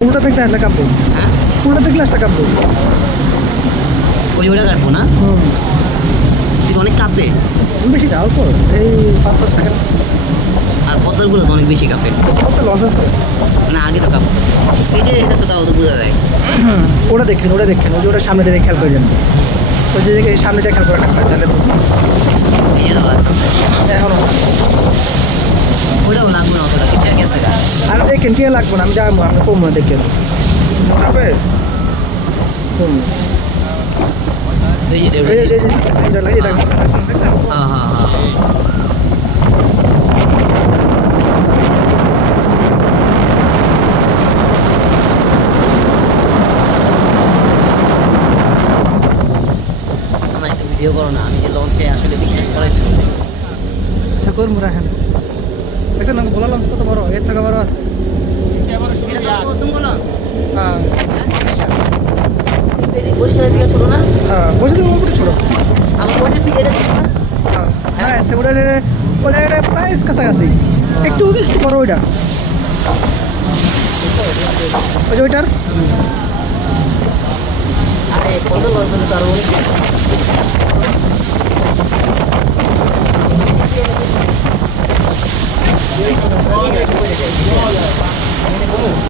দেখলে একটা কাঁপবো হ্যাঁ? দেখলে একটা কাঁপবো ওই ওটা কাটবো না? হুম। অনেক কাঁপবে বেশি না অল্প। এই পাঁচ দশ সেকেন্ড। আর পদ্মরগুলো তো অনেক বেশি কাঁপে কত লস আছে না আগে তো কাঁপো এই যে এটা তো তাও তো বোঝা যায়। ওটা দেখেন ওটা দেখেন। ওই যে ওটা সামনে দিয়ে খেয়াল করে যান ওই যে সামনে দিয়ে খেয়াল করে রাখবেন তাহলে দেখেন কে লাগবে না আমি যাব আপনি কম দেখেন তারপরে হুম ভিডিও করো না আমি যে লঞ্চে আসলে বিশ্বাস করাই। আচ্ছা করব রাখেন। দেখছেন না ভোলা লঞ্চ কত বড়? এর থেকে বড় আছে এটা তো নতুন লঞ্চ হ্যাঁ বরিশালের থেকে ছোট না হ্যাঁ বলছি তো ওটা ছোটো আমার ওইটা থেকে এটা ছোট না হ্যাঁ হ্যাঁ সে ওটা ওটা এটা প্রাইস কাছাকাছি একটু একটু বড় ওইটা ওই যে ওইটার আরে কত লঞ্চ হলে তো আরও অনেক